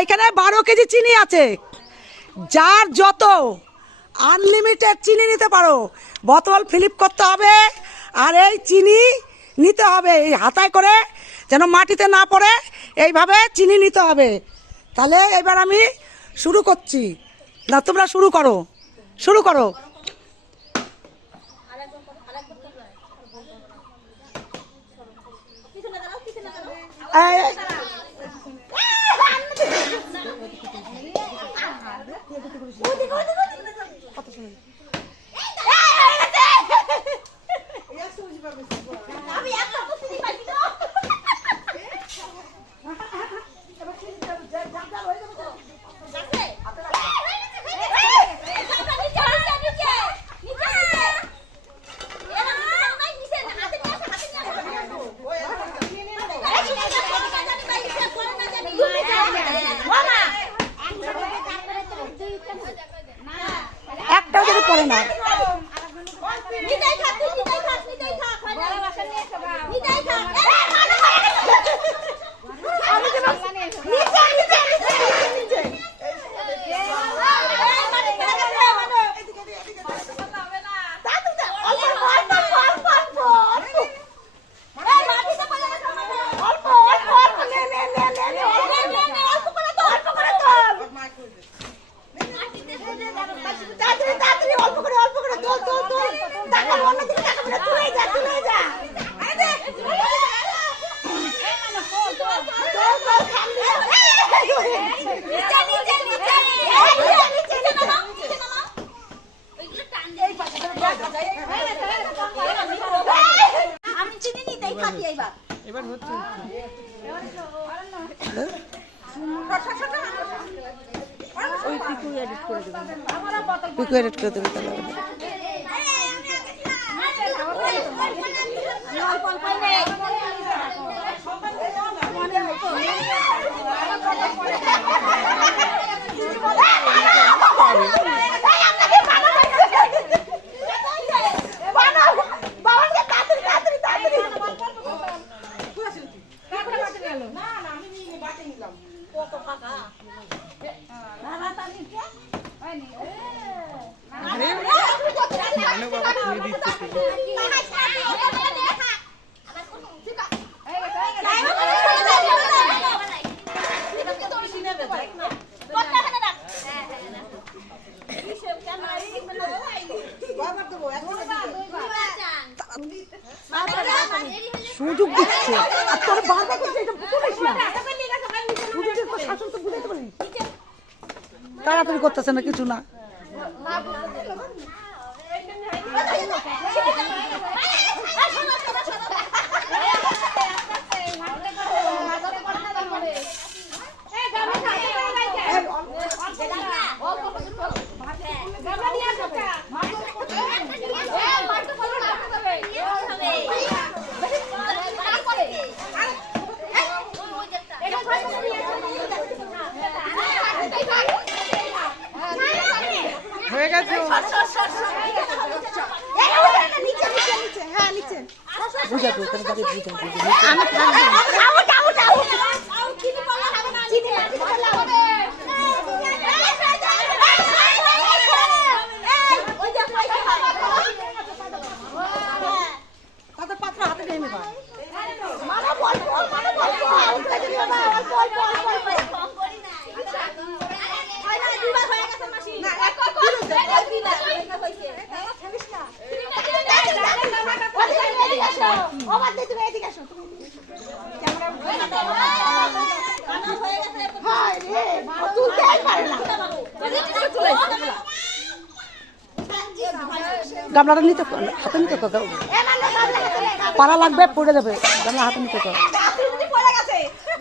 এইখানে 12 কেজি চিনি আছে, যার যত আনলিমিটেড চিনি নিতে পারো। বোতল ফিলিপ করতে হবে আর এই চিনি নিতে হবে এই হাতায় করে, যেন মাটিতে না পড়ে, এইভাবে চিনি নিতে হবে। তাহলে এবার আমি শুরু করছি, না তোমরা শুরু করো, শুরু করো। একটাও যদি পড়ে না, এবার হচ্ছে ওই পিকু এডিট করে দেবেন, পিকু এডিট করে দেবে তাহলে। সুযোগ দিচ্ছে আর তোর বারবার করছে, এটা বুঝিস না, বুঝিস তো, শাসন তো বুঝাইতে পারি। তাড়াতাড়ি করতেছে না কিছু না। হয়ে গেছে। বুঝাবো ওখানে দাঁড়িয়ে বুঝাবো। তাদের পাত্র হাতে নিয়ে নেবা। গামলাটা নিতে হাতে নিতে তো দাও, পাড়া লাগবে পড়ে যাবে, গামলা হাতে নিতে তো।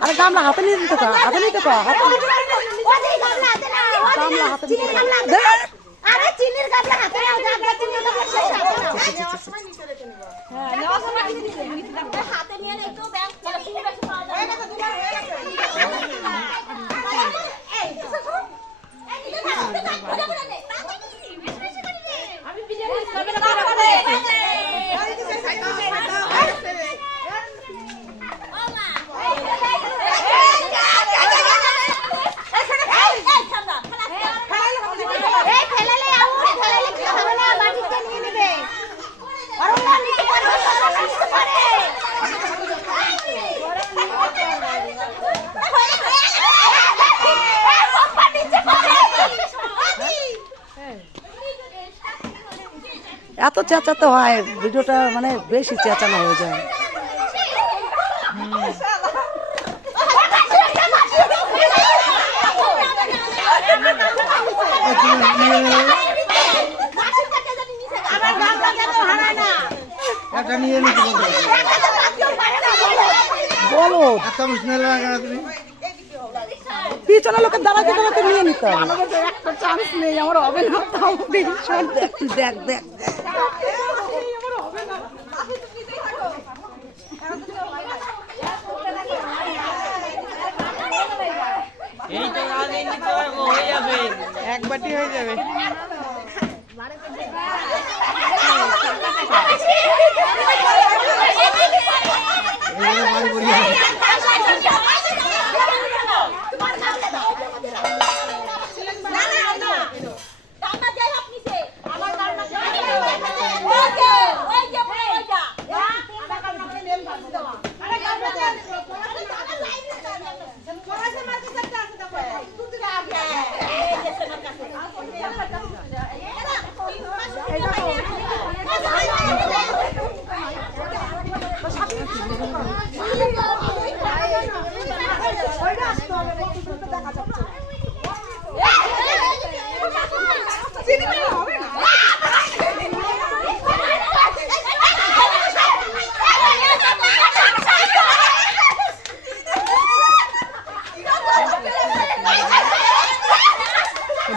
আরে গামলা হাতে নিয়ে নিতে তো, হাতে নিতে তো, গামলা হাতে নিতে তো। আরে চিনির গামলা হাতে নাও, গামলা চিনির গামলা শেষ হাতে নাও। হ্যাঁ নেওয়া সময় কি দিতে হাতে নিয়ে নে একটু ব্যাংক চলে চিনি বেশি পাওয়া যাবে। হয়ে গেছে দুবার হয়ে গেছে। এই শোনো এই দিকে না ওটা করে নে বেশি বেশি করে নে। আমি বিরিয়ানি খাবে না করে এই দিকে সাইড দাও ও মা এত চেঁচাতে হয়, ভিডিওটা মানে বেশি চেঁচানো হয়ে যায়। বলো পিছনে লোকের দাঁড়াতে দাঁড়াতে নিয়ে নিতে হবে। একটা চান্স নেই, আমার হবে না। তাও ভীষণ দেখ তুই দেখ দেখ এক বাটি হয়ে যাবে।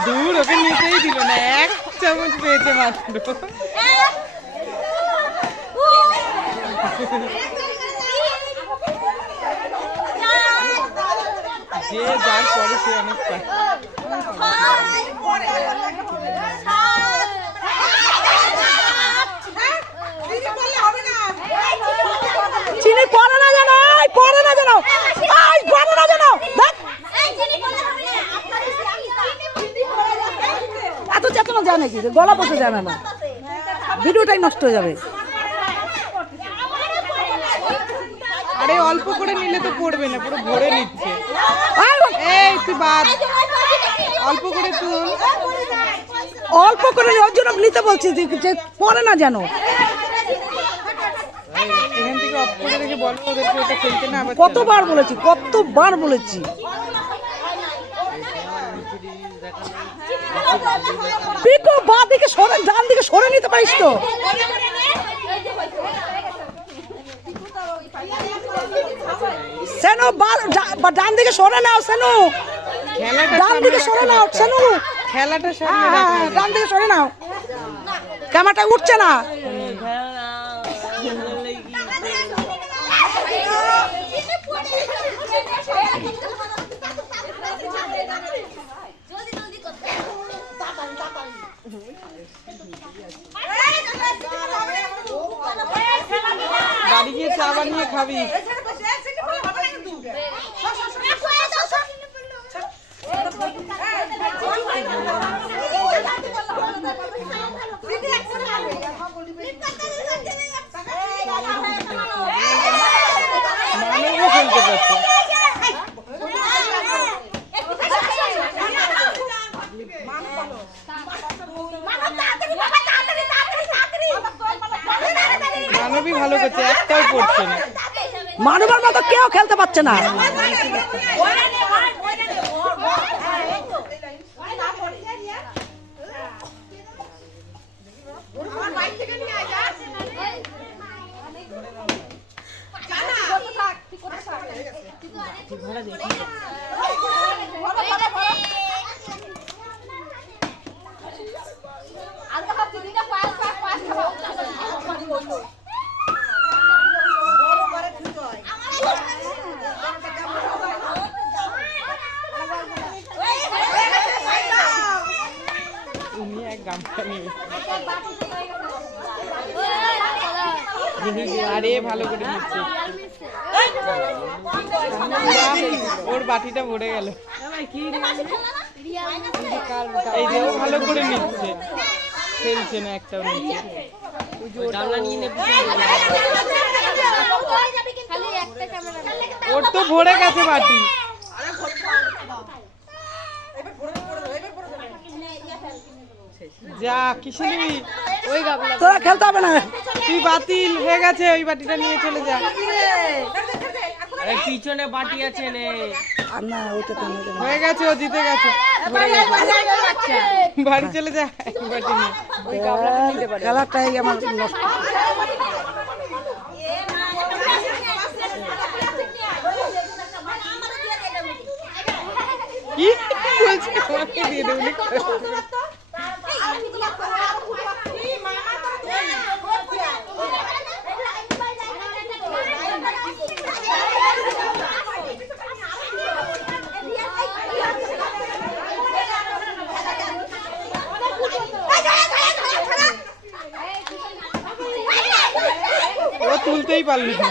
দূর ওকে নিতেই দিল না, এক চামচ পেয়েছে মাত্র। যে যার পরে সে অনেক পায়। চিনি পড়ে না জানো, পড়ে না জানো, পড়ে না জানো। এত চেতনা যায় নাকি, গলা বসে যাবে না, ভিডিওটাই নষ্ট হয়ে যাবে। আরে অল্প করে নিলে তো পড়বে না, পুরো ভরে নিচ্ছে। এই তুই বাদ, অল্প করে তুল। অল্প করে ওর জন্য নিতে বলছি যে পড়ে না জানো। এখান থেকে অফ করে রেখে বলো ওদেরকে ওটা খেলতে না। আবার কতবার বলেছি, কতবার বলেছি। পিকো বাঁ দিকে সরে, ডান দিকে সরে নিতে পারিস তো। সেনু ডান দিকে সরে নাও, সেনু ডান দিকে সরে নাও, সেনু খেলাটা সামনে রাখো। ডান দিকে সরে নাও, ক্যামেরাটা উঠছে না। বাড়ি গিয়ে চা বানিয়ে খাবি। মানবও খেলতে পারছে। মানবী ভালো করছে, একটাও পড়ছে না। মানবের মতো কেউ খেলতে পারছে না। উনি এক গামছা নিয়ে আরে ভালো করে নিচ্ছে। ওর বাটিটা ভরে গেল। এই যে ও ভালো করে নিচ্ছে, খেলছে না, একটাও নিচ্ছে। ওর তো ভরে গেছে বাটি। যা কিসে নিবি? তোরা খেলতে হবে না। তুই বাতিল হয়ে গেছে, ওই বাটিটা নিয়ে চলে যা। আরে পিছনে বাটি আছে নে। আর না ওইটা তো নিয়ে যাবে। হয়ে গেছে, ও জিতে গেছে। বাড়ি চলে যা বাটি নিয়ে। খেলাটাই আমার নষ্ট। কি বলছে? আমাকে দিয়ে দেবো। ও তুলতেই পারলি না।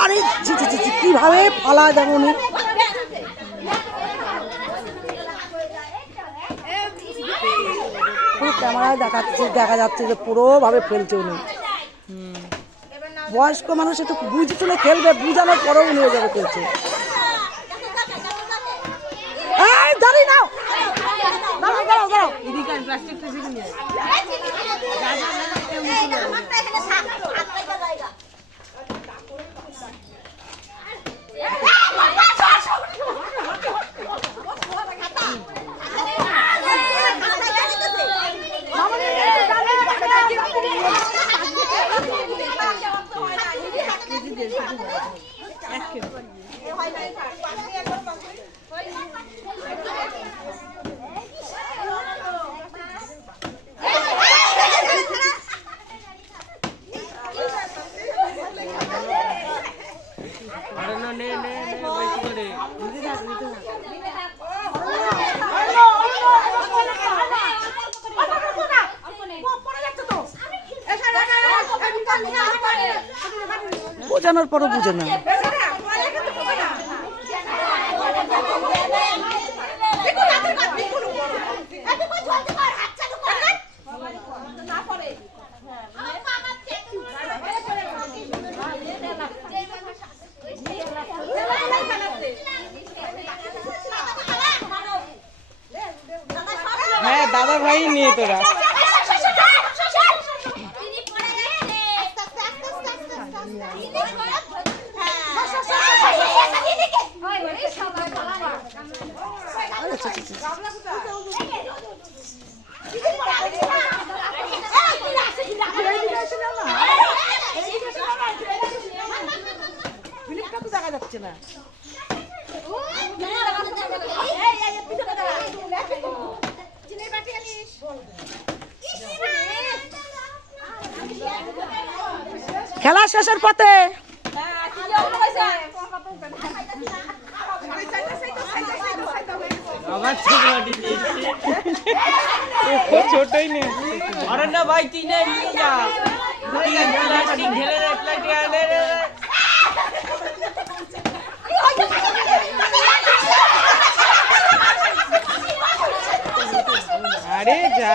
আরে কিভাবে ফালা যাবো না। পুরো ক্যামেরায় দেখা যাচ্ছে যে পুরোভাবে ফেলছে উনি। বয়স্ক মানুষ একটু বুঝে শুনে খেলবে, বুঝানোর পরেও উনি যাবে খেলছে। এই দাঁড়িয়ে নাও, দাঁড়াও দাঁড়াও দাঁড়াও। আরে না নে নে নে বেশি করে। বোঝানোর পরও বুঝে না। হ্যাঁ দাদা ভাই নিয়ে তোরা। দেখা যাচ্ছে না। খেলা শেষের পথে। আবার ছোট বাটি দিয়েছি। ও ছোটই নে। আরে না ভাই তুই নে নিয়ে যা। তিন প্লাস্টিক ঢেলে দে, প্লাস্টিক আনে রে। আরে যা